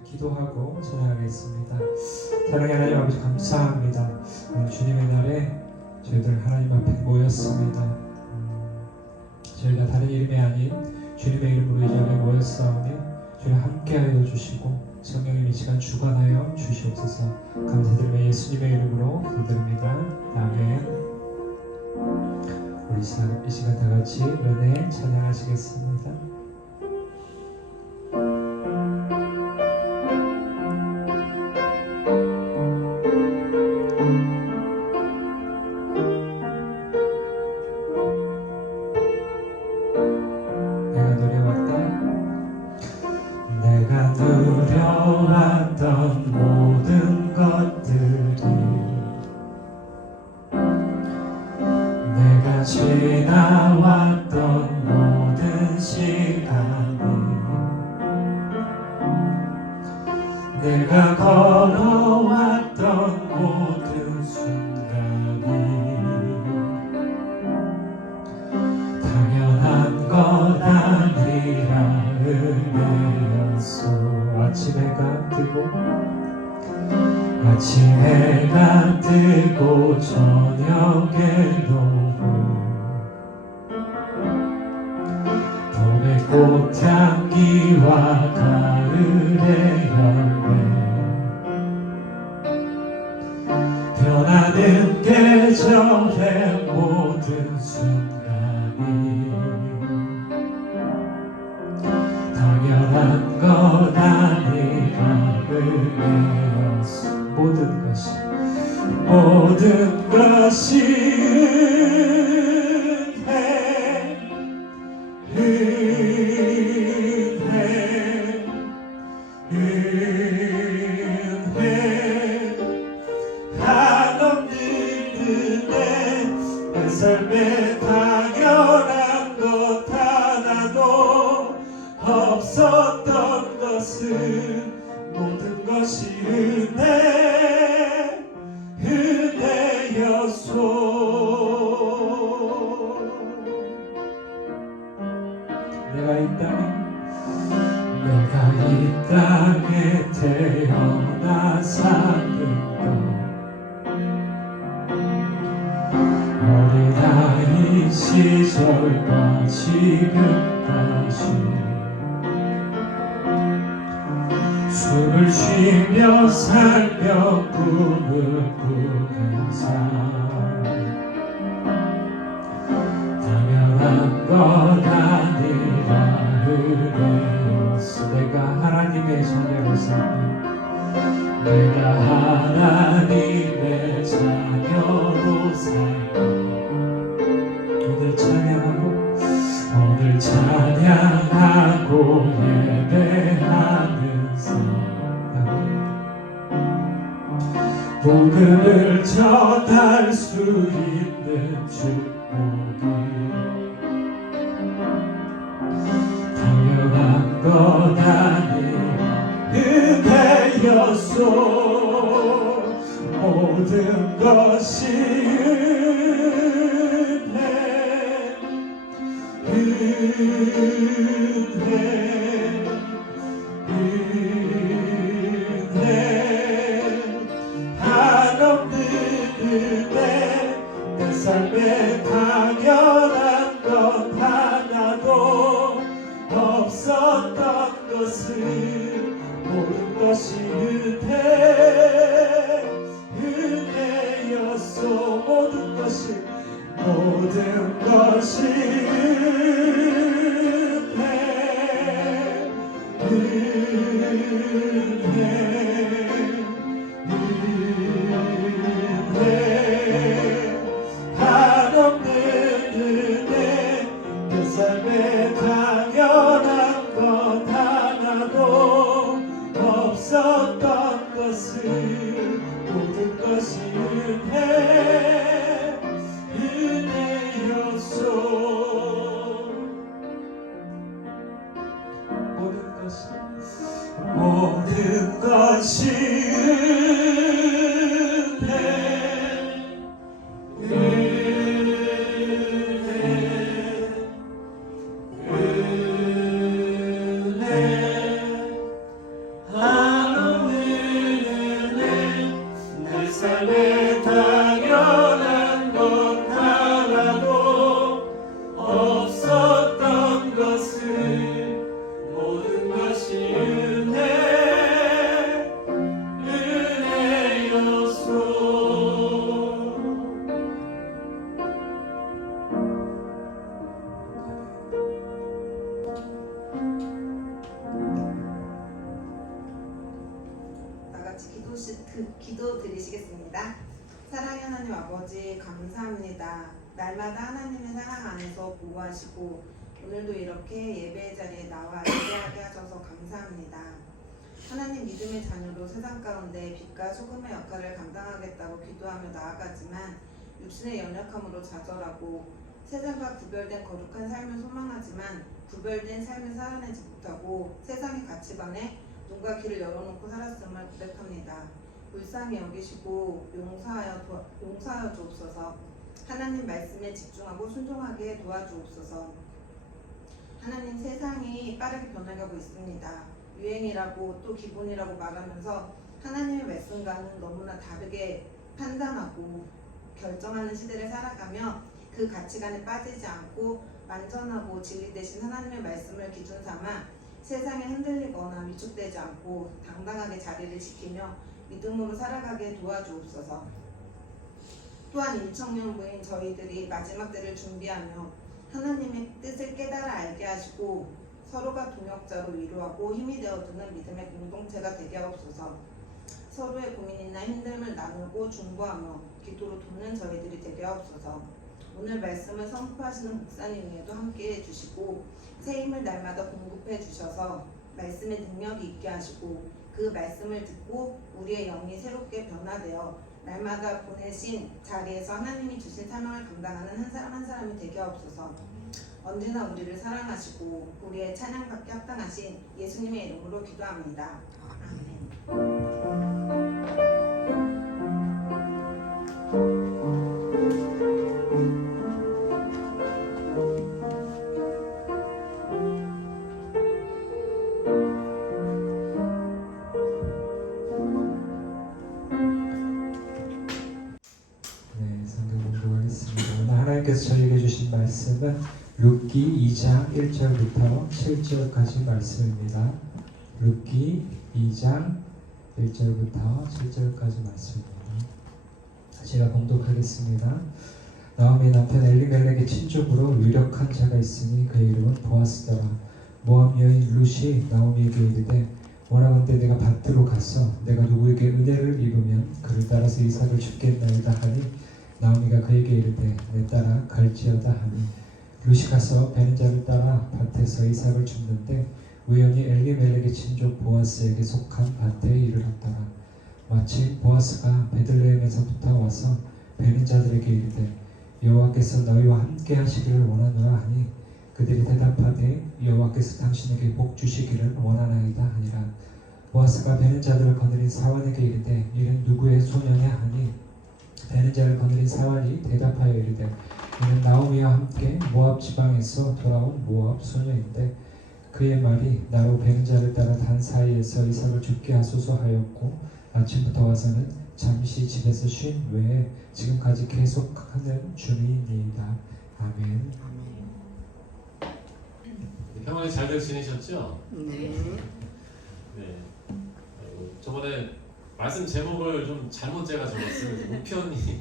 기도하고 찬양하겠습니다. 사랑의 하나님 아버지 감사합니다. 오늘 주님의 날에 저희들 하나님 앞에 모였습니다. 저희가 다른 이름이 아닌 주님의 이름으로 이 자리에 모였사오니 주님 함께하여 주시고 성령님 이 시간 주관하여 주시옵소서. 감사드리며 예수님의 이름으로 기도드립니다. 아멘. 우리 이 시간 다 같이 은혜 찬양하시겠습니다. 누려왔던 모든 것들이 내가 지나왔던 모든 시간이 내가 걸어왔던 모든 순간이 당연한 것 아니라 은혜였소. 아침 해가 뜨고 저녁에 노을 봄의 꽃향기와 가을의 열매 변하는 계절의 모든 순간이 당연한 것 아니라 은혜였소. 모든 것이 은혜 한없는 은혜 내 삶에 당연한 것 하나도 없었던 것은 모든 것이 은혜였소. 내가 이 땅에 태어나 사는 것 어린아이 시절과 지금까지 숨을 쉬며 살며 꿈을 꾸는 삶 당연한 것 아니라 은혜였소. 내가 하나님의 자녀로 살며 내가 하나님의 자녀로 살며 오늘 찬양하고 예배하면서 복음을 전할 수 있는 축복이 당연한 것 아니라 은혜였소. 모든 것이 은혜 한없는 은혜 내 삶에 당연한 것 하나도 없었던 것은 모든 것이 은혜였소. 모든 것이 한없는 은혜 내 삶에 당연한 것 하나도 없었던 것은 모든 것이 은혜였소. 모든 것이 은혜 기도하겠습니다. 사랑의 하나님 아버지 감사합니다. 날마다 하나님의 사랑 안에서 보호하시고 오늘도 이렇게 예배의 자리에 나와 예배하게 하셔서 감사합니다. 하나님 믿음의 자녀로 세상 가운데 빛과 소금의 역할을 감당하겠다고 기도하며 나아가지만 육신의 연약함으로 좌절하고 세상과 구별된 거룩한 삶을 소망하지만 구별된 삶을 살아내지 못하고 세상의 가치관에 눈과 귀를 열어놓고 살았음을 고백합니다. 불쌍히 여기시고 용서하여 주옵소서. 하나님 말씀에 집중하고 순종하게 도와주옵소서. 하나님 세상이 빠르게 변해가고 있습니다. 유행이라고 또 기본이라고 말하면서 하나님의 말씀과는 너무나 다르게 판단하고 결정하는 시대를 살아가며 그 가치관에 빠지지 않고 완전하고 진리 되신 하나님의 말씀을 기준 삼아 세상에 흔들리거나 위축되지 않고 당당하게 자리를 지키며 믿음으로 살아가게 도와주옵소서. 또한 일청년부인 저희들이 마지막 때를 준비하며 하나님의 뜻을 깨달아 알게 하시고 서로가 동역자로 위로하고 힘이 되어주는 믿음의 공동체가 되게 하옵소서. 서로의 고민이나 힘듦을 나누고 중보하며 기도로 돕는 저희들이 되게 하옵소서. 오늘 말씀을 선포하시는 목사님 외에도 함께 해주시고 새 힘을 날마다 공급해 주셔서 말씀의 능력이 있게 하시고 그 말씀을 듣고 우리의 영이 새롭게 변화되어 날마다 보내신 자리에서 하나님이 주신 사명을 감당하는 한 사람 한 사람이 되게 하옵소서. 언제나 우리를 사랑하시고 우리의 찬양받게 합당하신 예수님의 이름으로 기도합니다. 아멘. 네, 성경 공부하겠습니다. 오늘 하나님께서 저에게 주신 말씀은 룻기 2장 1절부터 7절까지 말씀입니다. 룻기 2장 1절부터 7절까지 말씀입니다. 제가 봉독하겠습니다. 나오미 남편 엘리멜렉의 친족으로 유력한 자가 있으니 그의 이름은 보아스더라. 모압 여인 룻이 나오미에게 이르되 원하건대 내가 밭으로 가서 내가 누구에게 은혜를 입으면 그를 따라서 이삭을 주겠나이다 하니 나오미가 그에게 이르되 내 따라 갈지어다 하니 룻이 가서 베는 자를 따라 밭에서 이삭을 줍는데 우연히 엘리멜렉의 친족 보아스에게 속한 밭에 이르렀더라. 마침 보아스가 베들레헴에서부터 와서 베는 자들에게 이르되 여호와께서 너희와 함께 하시기를 원하노라 하니 그들이 대답하되 여호와께서 당신에게 복 주시기를 원하나이다 하니라. 보아스가 베는 자들을 거느린 사환에게 이르되 이는 누구의 소녀냐 하니 베는 자를 거느린 사환이 대답하여 이르되 이는 나오미와 함께 모압 지방에서 돌아온 모압 소녀인데 그의 말이 나로 베는 자를 따라 단 사이에서 이삭을 죽게 하소서 하였고 아침부터 와서는 잠시 집에서 쉰 외에 지금까지 계속하는 중이니이다. 아멘. 평안히 잘들 지내셨죠? 네. 네. 저번에 말씀 제목을 좀 잘못 제가 적었어요. 우편이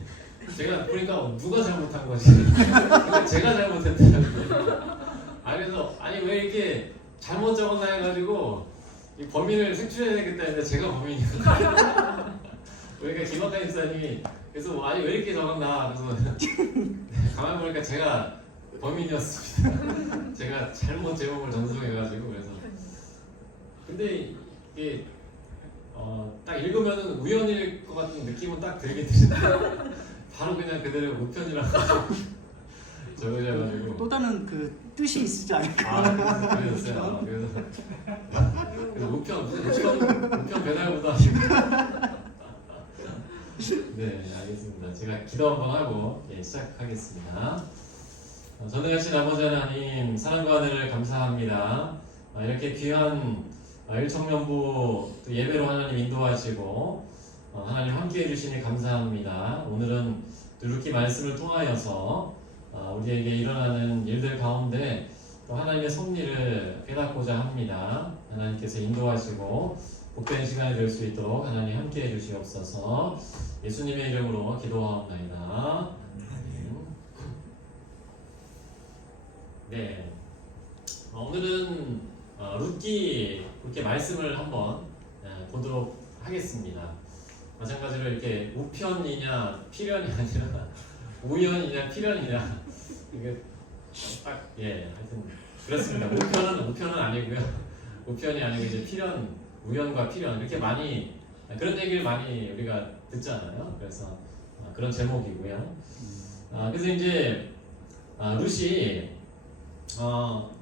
제가 보니까 누가 잘못한 거지? 그러니까 제가 잘못했더라고요. 그래서 왜 이렇게 잘못 적었나 해가지고 이 범인을 색출해야 되겠다 했는데 제가 범인이었어요. 그러니까 김학관 집사님이 그래서 왜 이렇게 적었나 그래서 가만히 보니까 제가 범인이었습니다. 제가 잘못 제목을 전송해가지고 그래서 근데 이게 딱 읽으면은 우연일 것 같은 느낌은 딱 들긴 드는데 바로 그냥 그대로 우편이라고 적으셔가지고 또 다른 그 뜻이 있지 않을까? 그랬어요. 그래서 우편 배달보다 네, 알겠습니다. 제가 기도 한번 하고 시작하겠습니다. 전능하신 아버지 하나님 사랑과 은혜를 감사합니다. 이렇게 귀한 일청년부 예배로 하나님 인도하시고 하나님 함께해 주시니 감사합니다. 오늘은 룻기 말씀을 통하여서 우리에게 일어나는 일들 가운데 또 하나님의 섭리를 깨닫고자 합니다. 하나님께서 인도하시고 복된 시간이 될 수 있도록 하나님 함께해 주시옵소서. 예수님의 이름으로 기도하옵나이다. 네, 오늘은 룻기 말씀을 한번 보도록 하겠습니다. 마찬가지로 이렇게 우편이냐 필연이 아니라 우연이냐 필연이냐 이게 딱 하여튼 그렇습니다. 우편은 아니고요. 우편이 아니고 이제 필연, 우연과 필연 이렇게 많이 그런 얘기를 많이 우리가 듣잖아요. 그래서 그런 제목이고요. 그래서 이제 룻이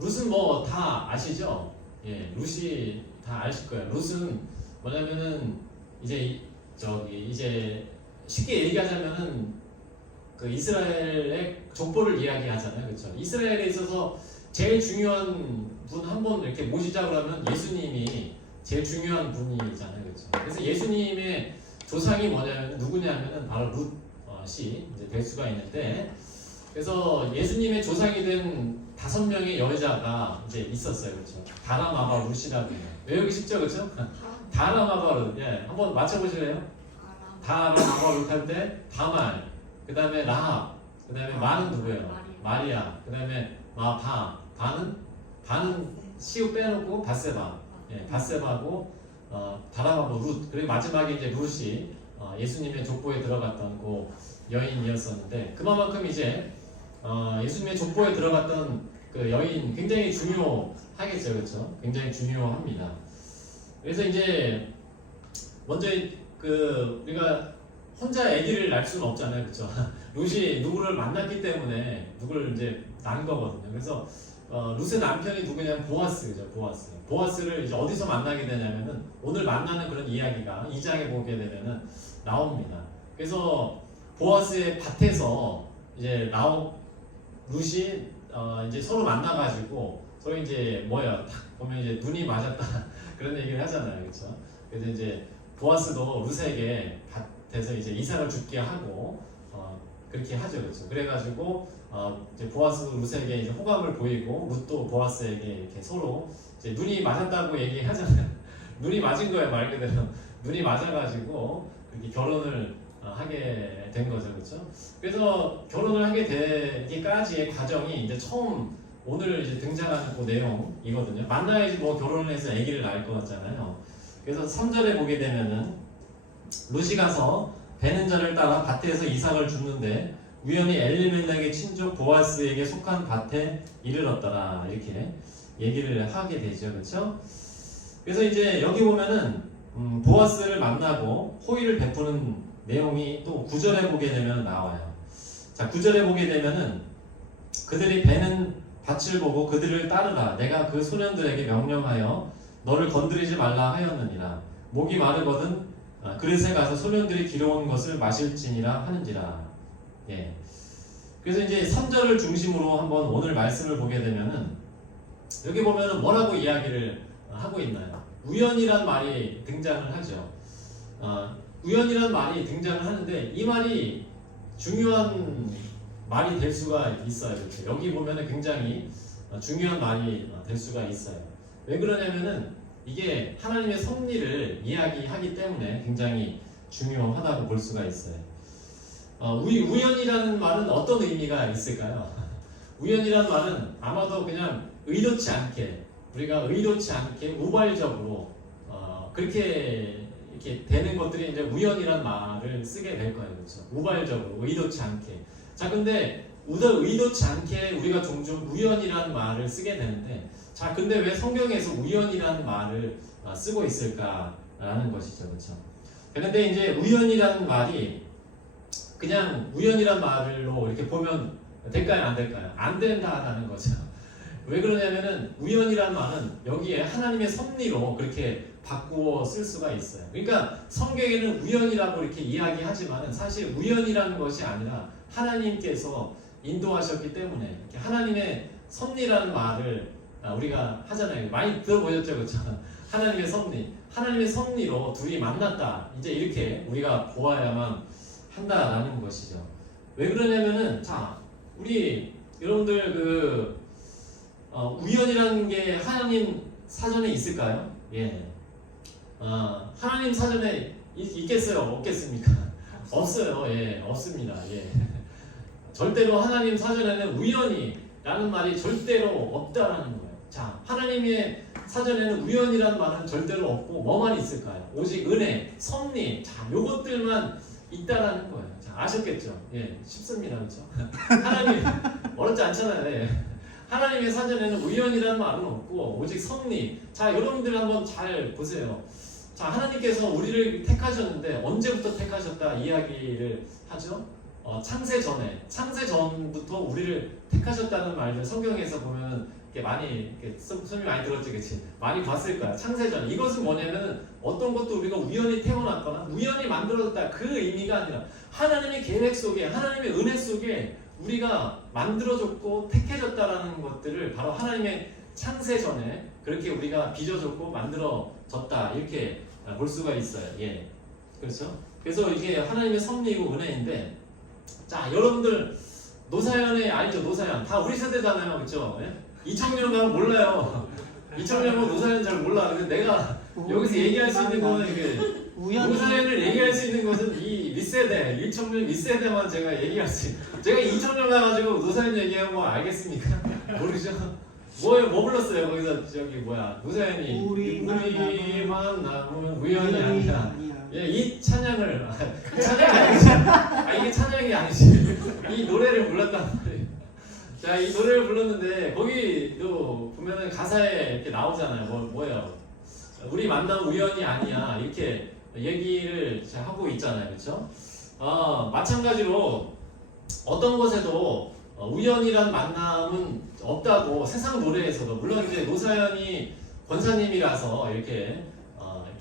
룻은 뭐 다 아시죠? 예, 룻이 다 아실 거예요. 룻은 뭐냐면은 이제 이제 쉽게 얘기하자면은 그 이스라엘의 족보를 이야기하잖아요, 그렇죠? 이스라엘에 있어서 제일 중요한 분 한 번 이렇게 모시자 그러면 예수님이 제일 중요한 분이잖아요, 그렇죠? 그래서 예수님의 조상이 뭐냐면 누구냐면은 바로 룻이 이제 될 수가 있는데, 그래서 예수님의 조상이 된 5명의 여자가 이제 있었어요, 그렇죠? 다라마바 룻이라고 해요. 외우기 쉽죠, 그렇죠? 다라마바 룻, 한번 맞춰보실래요? 다라마바 룻 할 때 다말, 그 다음에 라합, 그 다음에 마는 누구예요? 마리아, 그 다음에 바는 시우 빼놓고 바세바, 바세바고 다라마바 룻, 그리고 마지막에 이제 룻이 예수님의 족보에 들어갔던 그 여인이었었는데, 그만큼 이제 예수님의 족보에 들어갔던 그 여인 굉장히 중요하겠죠, 그렇죠? 굉장히 중요합니다. 그래서 이제 먼저 그 우리가 혼자 아기를 낳을 수는 없잖아요, 그렇죠? 룻이 누구를 만났기 때문에 누구를 이제 낳은 거거든요. 그래서 룻의 남편이 누구냐면 보아스죠, 보아스. 보아스를 이제 어디서 만나게 되냐면은 오늘 만나는 그런 이야기가 2장에 보게 되면은 나옵니다. 그래서 보아스의 밭에서 이제 룻이 이제 서로 만나가지고 서로 이제 딱 보면 이제 눈이 맞았다 그런 얘기를 하잖아요, 그렇죠? 그래서 이제 보아스도 룻에게 밭에서 이제 이삭을 죽게 하고 그렇게 하죠, 그렇죠? 그래가지고 이제 보아스도 룻에게 이제 호감을 보이고 룻도 보아스에게 이렇게 서로 이제 눈이 맞았다고 얘기하잖아요. 눈이 맞은 거예요, 말 그대로. 눈이 맞아가지고 이렇게 결혼을 하게 된 거죠, 그렇죠? 그래서 결혼을 하게 되기까지의 과정이 이제 처음 오늘 이제 등장하는 그 내용이거든요. 만나야지 뭐 결혼을 해서 아기를 낳을 것 같잖아요. 그래서 3절에 보게 되면은 룻이 가서 베는 자를 따라 밭에서 이삭을 줍는데 우연히 엘리멜렉의 친족 보아스에게 속한 밭에 이르렀더라, 이렇게 얘기를 하게 되죠, 그렇죠? 그래서 이제 여기 보면은 보아스를 만나고 호의를 베푸는 내용이 또 9절에 보게 되면 나와요. 자, 9절에 보게 되면은 그들이 베는 밭을 보고 그들을 따르라. 내가 그 소년들에게 명령하여 너를 건드리지 말라 하였느니라. 목이 마르거든 그릇에 가서 소년들이 기러온 것을 마실지니라 하는지라. 예. 그래서 이제 3절을 중심으로 한번 오늘 말씀을 보게 되면은 여기 보면은 뭐라고 이야기를 하고 있나요? 우연이란 말이 등장을 하죠. 우연이란 말이 등장을 하는데 이 말이 중요한 말이 될 수가 있어요. 그렇죠? 여기 보면은 굉장히 중요한 말이 될 수가 있어요. 왜 그러냐면은 이게 하나님의 섭리를 이야기하기 때문에 굉장히 중요하다고 볼 수가 있어요. 우연이라는 말은 어떤 의미가 있을까요? 우연이라는 말은 아마도 그냥 의도치 않게, 우리가 의도치 않게 우발적으로 그렇게 이렇게 되는 것들이 이제 우연이라는 말을 쓰게 될 거예요, 그렇죠? 우발적으로, 의도치 않게. 자, 근데 의도치 않게 우리가 종종 우연이라는 말을 쓰게 되는데, 자, 근데 왜 성경에서 우연이라는 말을 쓰고 있을까라는 것이죠, 그렇죠? 그런데 이제 우연이라는 말이 그냥 우연이라는 말로 이렇게 보면 될까요, 안 될까요? 안 된다는 거죠. 왜 그러냐면은 우연이라는 말은 여기에 하나님의 섭리로 그렇게 바꾸어 쓸 수가 있어요. 그러니까 성경에는 우연이라고 이렇게 이야기하지만은 사실 우연이라는 것이 아니라 하나님께서 인도하셨기 때문에 이렇게 하나님의 섭리라는 말을 우리가 하잖아요. 많이 들어보셨죠, 그렇죠? 하나님의 섭리, 하나님의 섭리로 둘이 만났다. 이제 이렇게 우리가 보아야만 한다라는 것이죠. 왜 그러냐면은 자, 우리 여러분들 우연이라는 게 하나님 사전에 있을까요? 예. 하나님 사전에 있겠어요? 없겠습니까? 없어요. 예, 없습니다. 예. 절대로 하나님 사전에는 우연이라는 말이 절대로 없다라는 거예요. 자, 하나님의 사전에는 우연이라는 말은 절대로 없고 뭐만 있을까요? 오직 은혜, 섭리, 자 요것들만 있다라는 거예요. 자 아셨겠죠? 예, 쉽습니다, 그렇죠? 하나님 어렵지 않잖아요. 예. 하나님의 사전에는 우연이라는 말은 없고 오직 섭리. 자 여러분들 한번 잘 보세요. 자 하나님께서 우리를 택하셨는데 언제부터 택하셨다 이야기를 하죠? 창세 전부터 우리를 택하셨다는 말들 성경에서 보면 이렇게 많이 손이 많이 들었지, 그렇지? 많이 봤을 거야. 창세 전 이것은 뭐냐면은 어떤 것도 우리가 우연히 태어났거나 우연히 만들어졌다 그 의미가 아니라 하나님의 계획 속에 하나님의 은혜 속에 우리가 만들어졌고 택해졌다라는 것들을 바로 하나님의 창세 전에 그렇게 우리가 빚어졌고 만들어졌다 이렇게 볼 수가 있어요. 예, 그렇죠? 그래서 이게 하나님의 섭리이고 은혜인데, 자 여러분들 노사연의 알죠? 노사연 다 우리 세대잖아요, 그렇죠? 예? 2000년 가면 몰라요. 2000년 가면 노사연 잘 몰라. 근데 내가 여기서 얘기할 수 있는 거는 이게 노사연을 얘기할 수 있는 것은 이 윗세대, 2000년 윗세대만 제가 얘기할 수 있어요. 제가 2000년 가가지고 노사연 얘기하면 뭐 알겠습니까? 모르죠? 뭐 불렀어요? 거기서 저기 뭐야 노사연이 우리 만남은 우연이 아니라. 예, 이 찬양을 찬양이 아니지. 이게 찬양이 아니지. 이 노래를 불렀단 말이에요. 자, 이 노래를 불렀는데 거기도 보면은 가사에 이렇게 나오잖아요. 뭐예요? 우리 만남 우연이 아니야. 이렇게 얘기를 하고 있잖아요, 그렇죠? 마찬가지로 어떤 것에도 우연이란 만남은 없다고 세상 노래에서도 물론 이제 노사연이 권사님이라서 이렇게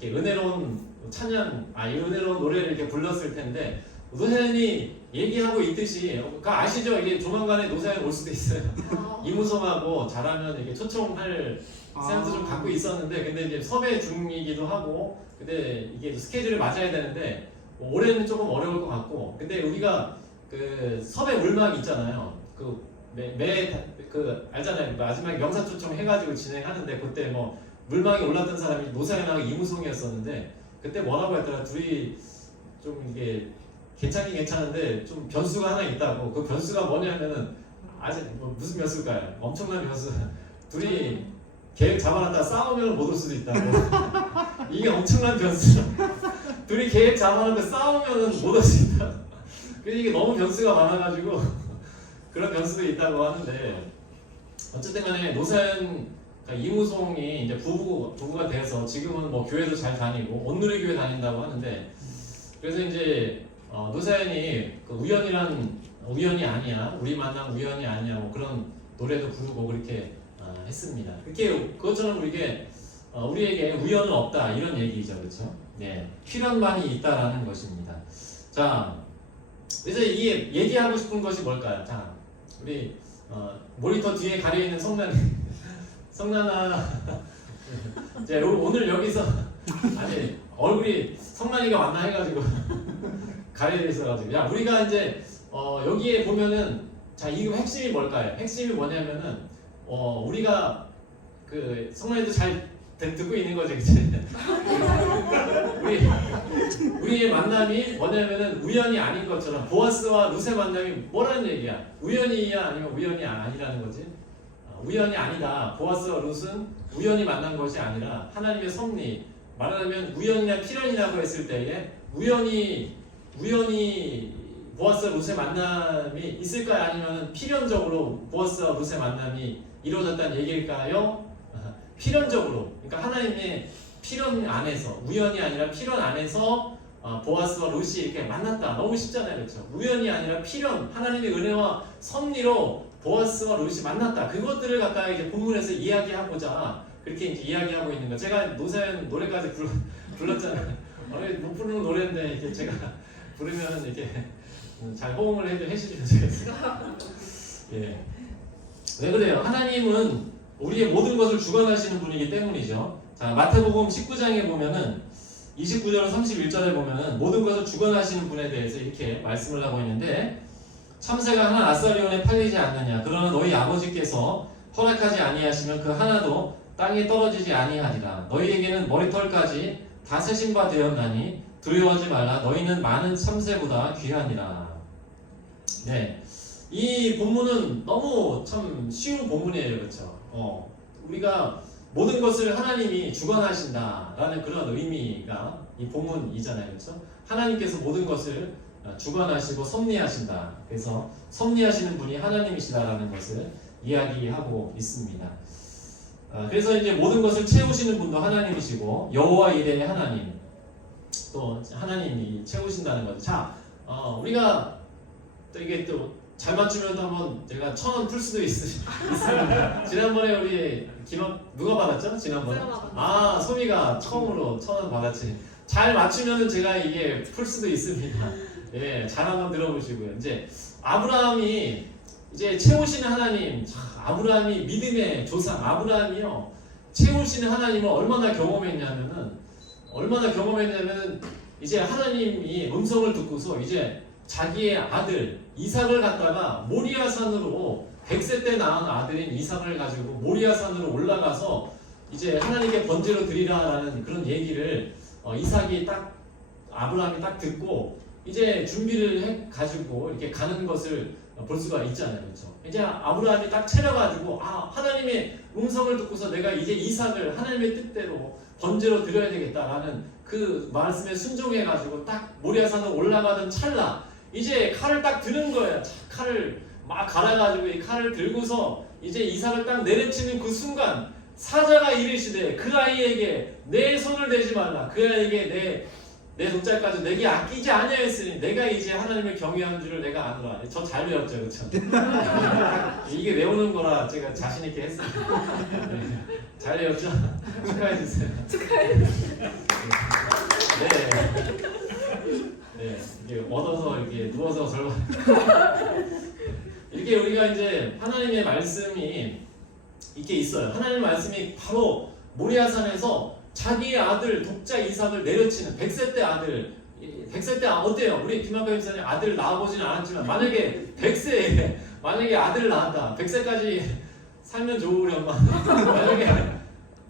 은혜로운 찬양, 이 은혜로운 노래를 이렇게 불렀을 텐데 노사연이 얘기하고 있듯이 아시죠? 이게 조만간에 노사연 올 수도 있어요. 이무성하고 잘하면 이게 초청할 생각도 좀 갖고 있었는데 근데 이제 섭외 중이기도 하고 근데 이게 스케줄을 맞아야 되는데 올해는 조금 어려울 것 같고 근데 우리가 그 섭외 물막 있잖아요. 그 알잖아요. 마지막에 명사 초청 해가지고 진행하는데 그때 뭐 물막에 올랐던 사람이 노사연하고 이무성이었었는데 그때 뭐라고 했더라. 둘이 좀 이게 괜찮긴 괜찮은데 좀 변수가 하나 있다고. 그 변수가 뭐냐면은 아직 무슨 변수일까요? 엄청난 변수. 둘이 계획 잡아놨다 싸우면 못 올 수도 있다고. 이게 엄청난 변수. 둘이 계획 잡아놨는데 싸우면은 못 올 수 있다. 그래서 이게 너무 변수가 많아가지고 그런 변수도 있다고 하는데 어쨌든 간에 노사연 이무송이 이제 부부가 돼서 지금은 뭐 교회도 잘 다니고 온누리 교회 다닌다고 하는데 그래서 이제 노사연이 그 우연이 아니야 우리 만남 우연이 아니야 뭐 그런 노래도 부르고 그렇게 했습니다. 그것처럼 우리에게 우연은 없다 이런 얘기죠, 그렇죠? 네, 필연만이 있다라는 것입니다. 자, 그래서 이 얘기하고 싶은 것이 뭘까요? 자, 우리 모니터 뒤에 가려 있는 성난아, 자, 오늘 여기서 아니 얼굴이 성난이가 왔나 해가지고 가려 있어가지고 야 우리가 이제 여기에 보면은 자 이거 핵심이 뭘까요? 핵심이 뭐냐면은 우리가 그 성난이도 잘 듣고 있는 거죠, 그치? 우리의 만남이 뭐냐면은 우연이 아닌 것처럼 보아스와 룻의 만남이 뭐라는 얘기야? 우연이야 아니면 우연이 아니라는 거지? 우연이 아니다. 보아스와 룻은 우연히 만난 것이 아니라 하나님의 섭리. 말하자면 우연이나 필연이라고 했을 때에 우연히 보아스와 룻의 만남이 있을까요? 아니면 필연적으로 보아스와 룻의 만남이 이루어졌다는 얘기일까요? 필연적으로. 그러니까 하나님의 필연 안에서 우연이 아니라 필연 안에서 보아스와 룻이 이렇게 만났다. 너무 쉽잖아요, 그렇죠? 우연이 아니라 필연 하나님의 은혜와 섭리로 보아스와 룻이 만났다. 그것들을 갖다가 이제 본문에서 이야기하고자 그렇게 이제 이야기하고 있는 거. 제가 노사연 노래까지 불렀잖아요. 못 부르는 노래인데 이렇게 제가 부르면 이렇게 잘 호응을 해주시면 되겠어요. 예. 왜 그래요? 하나님은 우리의 모든 것을 주관하시는 분이기 때문이죠. 자, 마태복음 19장에 보면은 29절 31절에 보면은 모든 것을 주관하시는 분에 대해서 이렇게 말씀을 하고 있는데 참새가 하나 아사리온에 팔리지 않느냐 그러나 너희 아버지께서 허락하지 아니하시면 그 하나도 땅에 떨어지지 아니하리라. 너희에게는 머리털까지 다 세신 바 되었나니 두려워하지 말라. 너희는 많은 참새보다 귀하니라. 네, 이 본문은 너무 참 쉬운 본문이에요, 그렇죠? 우리가 모든 것을 하나님이 주관하신다라는 그런 의미가 이 본문이잖아요. 그렇죠? 하나님께서 모든 것을 주관하시고 섭리하신다. 그래서 섭리하시는 분이 하나님이시다라는 것을 이야기하고 있습니다. 그래서 이제 모든 것을 채우시는 분도 하나님이시고 여호와 이레의 하나님 또 하나님이 채우신다는 거죠. 자, 우리가 또 이게 또 잘 맞추면 또 한번 제가 1,000원 풀 수도 있습니다. 지난번에 우리 누가 받았죠? 지난번에? 아, 소미가 처음으로 1,000원 받았지. 잘 맞추면은 제가 이게 풀 수도 있습니다. 예, 잘 한번 들어보시고요. 이제 아브라함이 이제 채우시는 하나님, 아브라함이 믿음의 조상, 아브라함이요 채우시는 하나님을 얼마나 경험했냐면은 이제 하나님이 음성을 듣고서 이제 자기의 아들 이삭을 갖다가 모리아산으로 100세 때 낳은 아들인 이삭을 가지고 모리아산으로 올라가서 이제 하나님께 번제로 드리라라는 그런 얘기를 아브라함이 딱 듣고 이제 준비를 해 가지고 이렇게 가는 것을 볼 수가 있잖아요. 그렇죠? 이제 아브라함이 딱 차려가지고 하나님의 음성을 듣고서 내가 이제 이삭을 하나님의 뜻대로 번제로 드려야 되겠다라는 그 말씀에 순종해가지고 딱 모리아산으로 올라가던 찰나 이제 칼을 딱 드는 거예요. 칼을 막 갈아가지고 이 칼을 들고서 이제 이삭을 딱 내려치는 그 순간 사자가 이르시되 그 아이에게 내 손을 대지 말라. 그 아이에게 내 손자까지 내게 아끼지 아니하였으니 내가 이제 하나님을 경외하는 줄을 내가 아노라. 저 잘 배웠죠, 그렇죠? 이게 외우는 거라 제가 자신 있게 했어요. 네. 잘 배웠죠? 축하해 주세요. 네, 이게 얻어서 이렇게 누워서 절반. 이렇게 우리가 이제 하나님의 말씀이 이렇게 있어요. 하나님의 말씀이 바로 모리아산에서 자기의 아들 독자 이삭을 내려치는 100세 때 아들 100세 때 어때요? 우리 김학과 집사님 아들 낳아보지는 않았지만 만약에 100세에 만약에 아들을 낳았다 100세까지 살면 좋으련만 만약에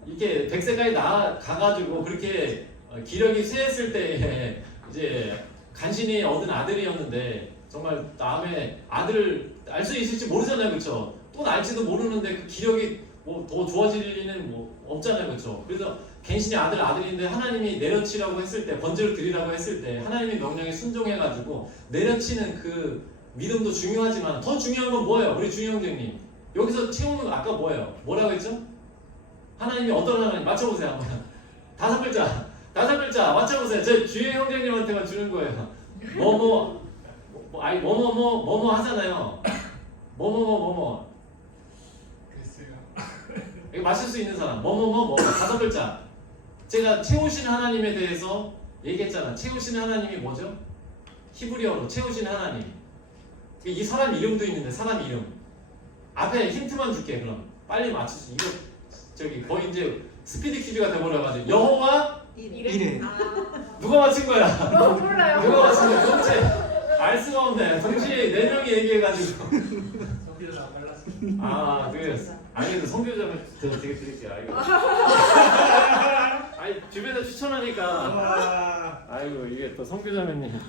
이렇게 100세까지 나아가가지고 그렇게 기력이 쇠했을 때 이제 간신히 얻은 아들이었는데 정말 다음에 아들을 알 수 있을지 모르잖아요, 그렇죠? 또 날지도 모르는데 그 기력이 뭐 더 좋아질 리는 뭐 없잖아요, 그렇죠? 그래서 갱신이 아들인데 하나님이 내려치라고 했을 때 번제를 드리라고 했을 때 하나님의 명령에 순종해가지고 내려치는 그 믿음도 중요하지만 더 중요한 건 뭐예요? 우리 주희 형제님 여기서 채우는 거 아까 뭐예요? 뭐라고 했죠? 하나님이 어떤 하나님 맞춰보세요 한번. 5글자 맞춰보세요. 제 주희 형제님한테만 주는 거예요. 뭐뭐 하잖아요. 뭐뭐 글쎄요. 이거 맞출 수 있는 사람 5글자. 제가 채우시는 하나님에 대해서 얘기했잖아. 채우시는 하나님이 뭐죠? 히브리어로 채우시는 하나님. 이 사람 이름도 있는데 사람 이름 앞에 힌트만 줄게. 그럼 빨리 맞출 수. 이거 저기 거의 이제 스피드 퀴즈가 돼버려가지고 여호와 이레. 누가 맞힌 거야? 몰라요. 누가 맞힌 거야? 도대체 알 수가 없네. 동시에 4명이 얘기해가지고. 성비가 빨랐어. 아니 성교자면 되게 드릴게요. 아니 주변에 추천하니까. 아이고 이게 또 성교자매님.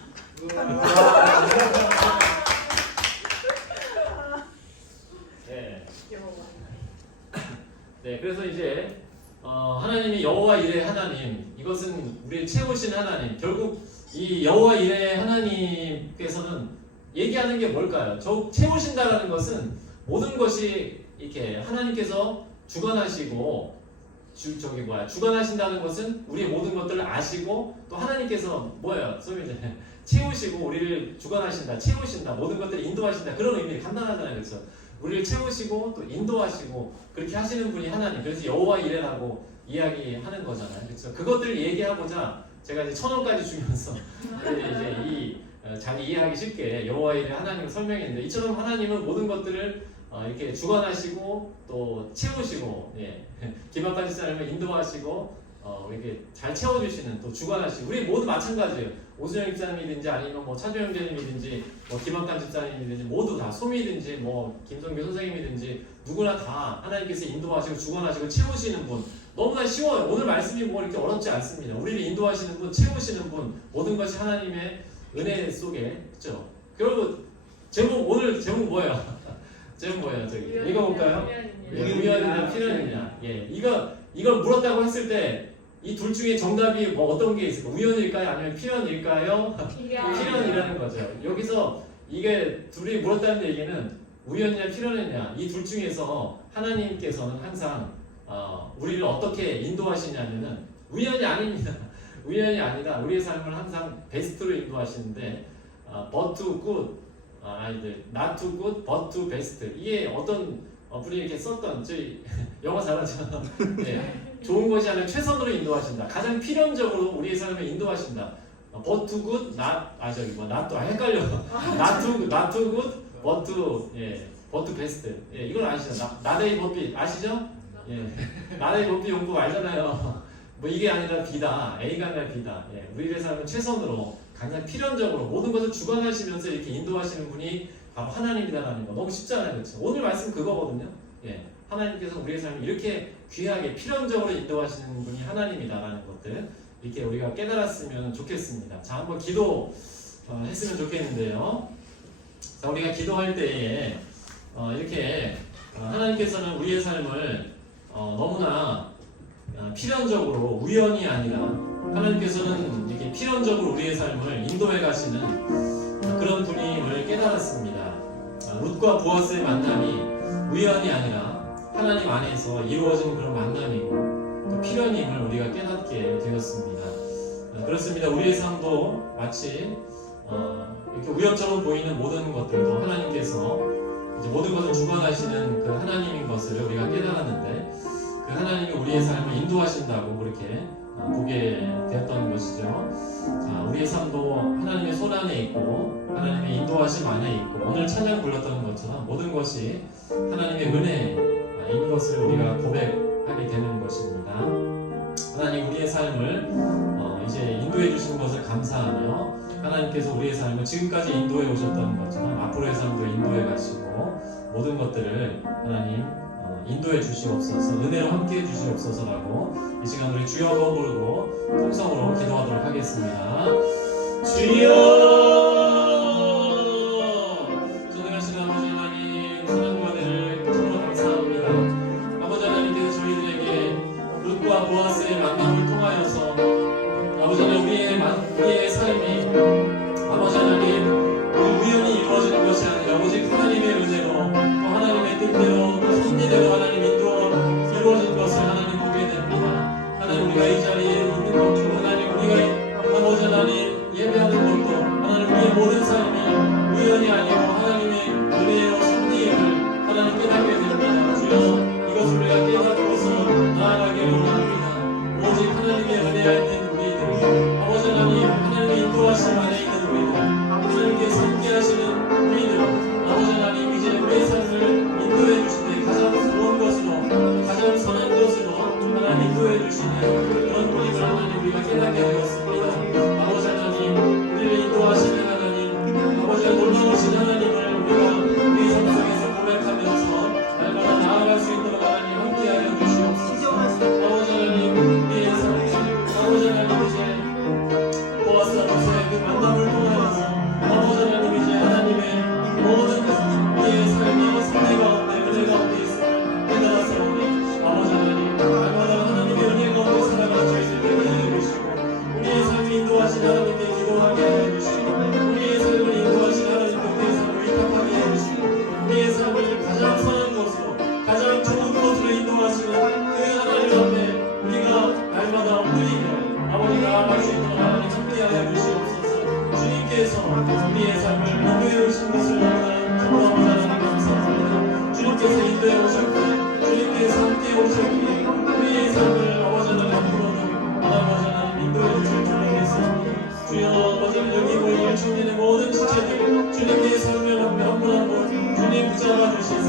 네, 그래서 이제 하나님이 여호와 이레 하나님, 이것은 우리를 채우신 하나님. 결국 이 여호와 이레 하나님께서는 얘기하는 게 뭘까요? 채우신다라는 것은 모든 것이 이렇게 하나님께서 주관하시고 주관하신다는 것은 우리의 모든 것들을 아시고 또 하나님께서 뭐예요? 이제 채우시고 우리를 주관하신다, 채우신다, 모든 것들을 인도하신다 그런 의미 간단하잖아요, 그렇죠? 우리를 채우시고 또 인도하시고 그렇게 하시는 분이 하나님. 그래서 여호와 이레라고 이야기하는 거잖아요, 그렇죠? 그것들을 얘기하고자 제가 이제 1,000원까지 주면서 이제 이 자기 이해하기 쉽게 여호와 이레 하나님을 설명했는데 이처럼 하나님은 모든 것들을 이렇게 주관하시고 또 채우시고 김학관 집사님을 인도하시고 이렇게 잘 채워주시는 또 주관하시고 우리 모두 마찬가지예요. 오수영 집사님이든지 아니면 뭐 차주 형제님이든지 뭐 김학관 집사님이든지 모두 다 소미든지 뭐 김성규 선생님이든지 누구나 다 하나님께서 인도하시고 주관하시고 채우시는 분. 너무나 쉬워요. 오늘 말씀이 뭐 이렇게 어렵지 않습니다. 우리를 인도하시는 분, 채우시는 분, 모든 것이 하나님의 은혜 속에 있죠. 그리고 오늘 제목 뭐예요? 제목 뭐예요? 저기 읽어볼까요? 예, 우연이냐, 우연이냐 필연이냐. 예, 이걸 물었다고 했을 때 이 둘 중에 정답이 뭐 어떤 게 있을까? 우연일까요? 아니면 필연일까요? 필연이라는 거죠. 여기서 이게 둘이 물었다는 얘기는 우연이냐 필연이냐 이 둘 중에서 하나님께서는 항상 우리를 어떻게 인도하시냐면은 우연이 아닙니다. 우연이 아니라 우리의 삶을 항상 베스트로 인도하시는데 but to good, not to good, but to best. 이게 어떤 분이 이렇게 썼던 저희 영어 잘하죠. 네. 좋은 것이 아니라 최선으로 인도하신다. 가장 필연적으로 우리의 삶을 인도하신다. but to good, not to 헷갈려. not to good, but to best. 예, 이걸 아시죠? 나데이 법비 아시죠? 예, 나데이 법비 용법 알잖아요. 뭐 이게 아니라 B다, A가 아니라 B다. 예, 우리의 삶은 최선으로 가장 필연적으로 모든 것을 주관하시면서 이렇게 인도하시는 분이 바로 하나님이다라는 거 너무 쉽잖아요, 그렇죠? 오늘 말씀 그거거든요. 예, 하나님께서 우리의 삶을 이렇게 귀하게 필연적으로 인도하시는 분이 하나님이다라는 것들 이렇게 우리가 깨달았으면 좋겠습니다. 자, 한번 기도 했으면 좋겠는데요. 자, 우리가 기도할 때에 이렇게 하나님께서는 우리의 삶을 너무나 필연적으로 우연이 아니라 하나님께서는 이렇게 필연적으로 우리의 삶을 인도해 가시는 그런 분임을 깨달았습니다. 룻과 보아스의 만남이 우연이 아니라 하나님 안에서 이루어진 그런 만남이고 또 필연임을 우리가 깨닫게 되었습니다. 그렇습니다. 우리의 삶도 마치 이렇게 우연처럼 보이는 모든 것들도 하나님께서 이제 모든 것을 주관하시는 그 하나님인 것을 우리가 깨달았는데 그 하나님이 우리의 삶을 인도하신다고 그렇게 보게 되었던 것이죠. 자, 우리의 삶도 하나님의 손 안에 있고 하나님의 인도하심 안에 있고 오늘 찬양 불렀던 것처럼 모든 것이 하나님의 은혜인 것을 우리가 고백하게 되는 것입니다. 하나님 우리의 삶을 이제 인도해 주신 것을 감사하며 하나님께서 우리의 삶을 지금까지 인도해 오셨던 것처럼 앞으로의 삶도 인도해 가시고 모든 것들을 하나님 인도해 주시옵소서, 은혜로 함께 해 주시옵소서라고 이 시간 우리 주여 한번 부르고 통성으로 기도하도록 하겠습니다. 주여, 전능하신 아버지 하나님, 사랑과 은혜를 참으로 감사합니다. 아버지 하나님께서 저희들에게 룻과 보아스의 만남을 통하여서 아버지 하나님 우리의 삶이 아버지 하나님 우연히 이루어지는 것이 아니라 오직 하나님의 은혜로 또 하나님의 뜻대로 또 섭리대로 하나님 이루어진 것을 하나님 보게 됩니다. 하나님 우리가 이 자리에 있는 것도 하나님 우리가 아버지 하나님 예배하는 것도 하나님 우리의 모든 삶이 우연이 아니고 하나님의 은혜로 섭리임을 하나님 깨닫게 됩니다. 주여 이것을 우리가 깨닫고서 나아가기를 원합니다. 오직 하나님의 은혜 안에 있는 우리들 아버지 하나님의 인도하심 안에 있는 우리들 하나님께서 함께 하시는 우리들 아버지 하나님 이제 우리의 삶을 인도해 주실 때 가장 좋은 것으로 가장 선한 것으로 하나님 인도해 주시는 그런 분임을 하나님 우리가 깨닫게 되었습니다. 아버지 하나님 우리를 인도하시는 하나님 아버지 놀라우신 하나님을 우리가 우리 삶 속에서 고백하면서 날마다 나아갈 수 있도록 하나님 함께하여 주시옵소서. 아버지 하나님 우리의 삶 아버지 하나님 이제 보아스 아버지의 그 만남을 통하여서 아버지 하나님 이제 하나님의 모든 우리의 삶이 승리 가운데 은혜 가운데 있음을 깨달았사오니 아버지 하나님 날마다 하나님의 은혜 가운데 살아가는 저희들 되게 해주시고 우리의 삶을 인도하신 하나님께 기도하게 해주시고 우리의 삶을 인도하신 하나님께 삶을 위탁하게 해주시고 우리의 삶을 가장 선한 것으로 가장 좋은 것으로 인도하시는 그 하나님 앞에 우리가 날마다 엎드리며 아버지 나아갈 수 있도록 하나님 함께하여 주시옵소서. 주님께서 우리의 삶을 인도해 오신 것을 너무나 하나님 감사합니다. 주님께서 인도해 오셨기에 주님께서 함께 오셨기에 우리의 삶을 아버지 하나님 앞으로도 아버지 하나님 인도해 주실 줄 믿겠습니다. 주여 아버지 여기 모인 일중년의 모든 지체들 주님께 성령 한분 한분 주님 붙잡아 주시사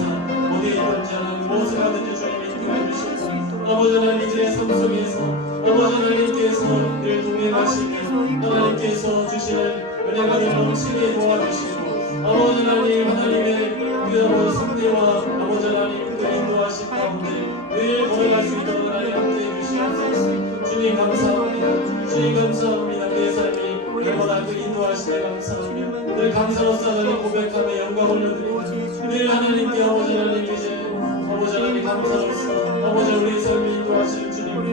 어디에 있든지 하나님 무엇을 하든지 주님 인도해 주시고 아버지 하나님 이들의 삶 속에서 아버지 하나님께서 늘 동행하시며 하나님께서 주시는 은혜가 넘치게 도와주시고 아버지 하나님의 그 아버지 성대와 아버지 하나님 그 인도하신 가운데 늘 걸어갈 수 있도록 하나님 함께 해주시옵소서. 주님 감사합니다. 주님 감사합니다. 우리의 삶이 날마다 그 인도하심에 감사합니다. 늘 감사로서 하나님 고백하며 영광 올려드리고 늘 하나님께 아버지 하나님 이제 아버지 하나님 감사로서 아버지 우리 삶이 인도하시는 주님께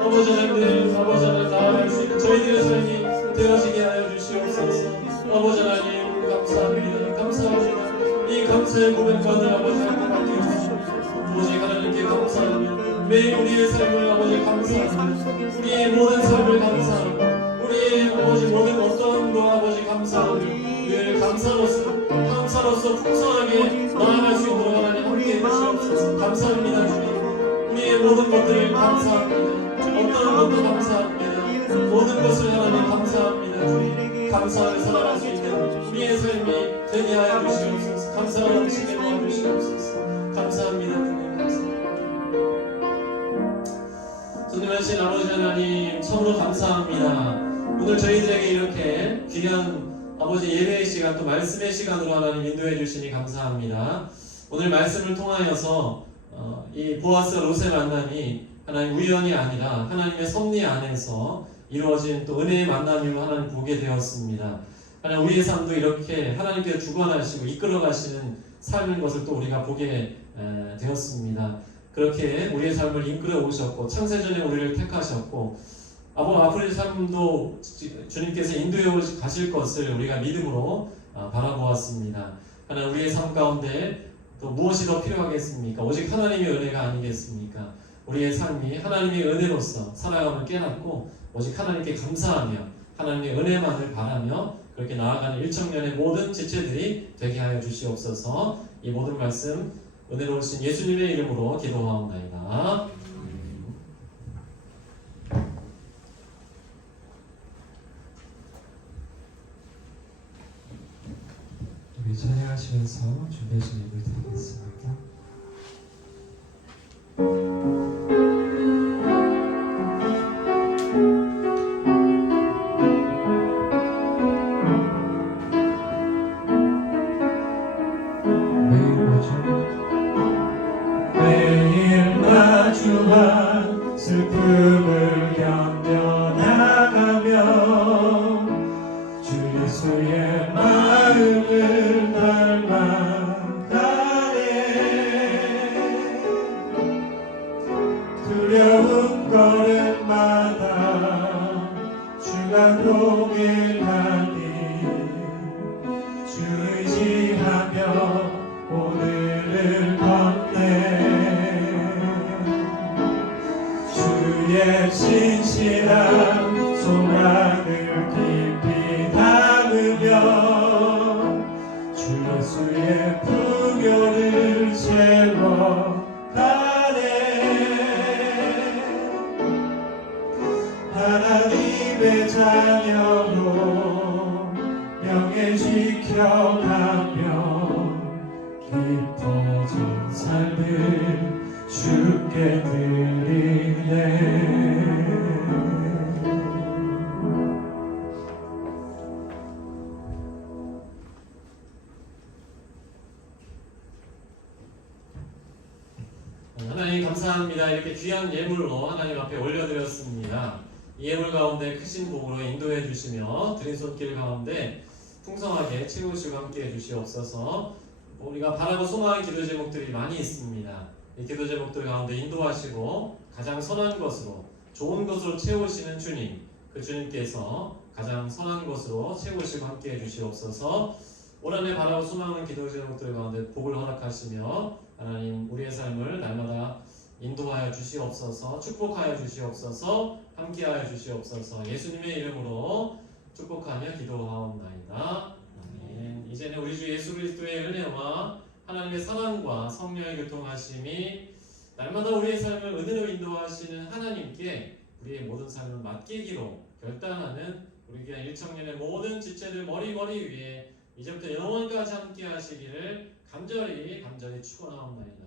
아버지 하나님 아버지 하나님 나아갈 수 있는 저희들의 삶이 되어지게 하여 주시옵소서. 아버지 하나님 감사합니다. 감사합니다. 이 감사의 고백만을 아버지 하나님 맡겨주시옵소서. 오직 하나님께 감사합니다. 매일 우리의 삶을 아버지 감사합니다. 우리의 모든 삶을 감사합니다. 우리의 아버지 모든 어떠함도 아버지 감사합니다. 늘 감사로서 풍성하게 나아갈 수 있도록 하나님 함께해 주시옵소서. 감사합니다 주님. 우리의 모든 것들을 감사합니다. 어떠한 것도 감사합니다. 모든 것을 하나님 감사합니다 주님. 감사하며 살아갈 수 있는 우리의 삶이 되게 하여 주시옵소서. 감사와 넘치게 도와주시옵소서. 감사합니다 주님. 감사합니다. 존귀하신 아버지 하나님 참으로 감사합니다. 오늘 저희들에게 이렇게 귀한 아버지 예배의 시간 또 말씀의 시간으로 하나님 인도해 주시니 감사합니다. 오늘 말씀을 통하여서 이 보아스와 롯의 만남이 하나님 우연이 아니라 하나님의 섭리 안에서 이루어진 또 은혜의 만남임을 하나님 보게 되었습니다. 하나님 우리의 삶도 이렇게 하나님께서 주관하시고 이끌어 가시는 삶인 것을 또 우리가 보게 되었습니다. 그렇게 우리의 삶을 이끌어 오셨고 창세전에 우리를 택하셨고 앞으로의 삶도 주님께서 인도해 가실 것을 우리가 믿음으로 바라보았습니다. 하나님 우리의 삶 가운데 또 무엇이 더 필요하겠습니까? 오직 하나님의 은혜가 아니겠습니까? 우리의 삶이 하나님의 은혜로서 살아감을 깨닫고 오직 하나님께 감사하며 하나님의 은혜만을 바라며 그렇게 나아가는 일청년의 모든 지체들이 되게 하여 주시옵소서. 이 모든 말씀 은혜로우신 예수님의 이름으로 기도하옵나이다. 우리 찬양하시면서 준비하신 예배 드리겠습니다. 매일 마주한 슬픔을 견뎌나가며 주 예수의 마음을 닮아가네. 두려운 걸음마다 주가 동행하니 주 의지하며 오늘을 걷네. 주의 신실한 소망을 깊이 담으며 주 예수의 풍요를 채워가네. 하나님의 자녀로 명예 지켜가며 깊어진 삶을 주께 드리네. 하나님 감사합니다. 이렇게 귀한 예물로 하나님 앞에 올려드렸습니다. 이 예물 가운데 크신 복으로 인도해 주시며 드린 손길 가운데 풍성하게 채우시고 함께해 주시옵소서. 우리가 바라고 소망하는 기도 제목들이 많이 있습니다. 이 기도 제목들 가운데 인도하시고 가장 선한 것으로 좋은 것으로 채우시는 주님, 그 주님께서 가장 선한 것으로 채우시고 함께해 주시옵소서. 올 한해 바라고 소망하는 기도 제목들 가운데 복을 허락하시며 하나님 우리의 삶을 날마다 인도하여 주시옵소서. 축복하여 주시옵소서. 함께하여 주시옵소서. 예수님의 이름으로 축복하며 기도하옵나이다. 아멘. 이제는 우리 주 예수 그리스도의 은혜와 하나님의 사랑과 성령의 교통하심이 날마다 우리의 삶을 은혜로 인도하시는 하나님께 우리의 모든 삶을 맡기기로 결단하는 우리 귀한 일청년의 모든 지체들 머리 위에 이제부터 영원까지 함께 하시기를 간절히 축원하옵나이다.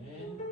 아멘.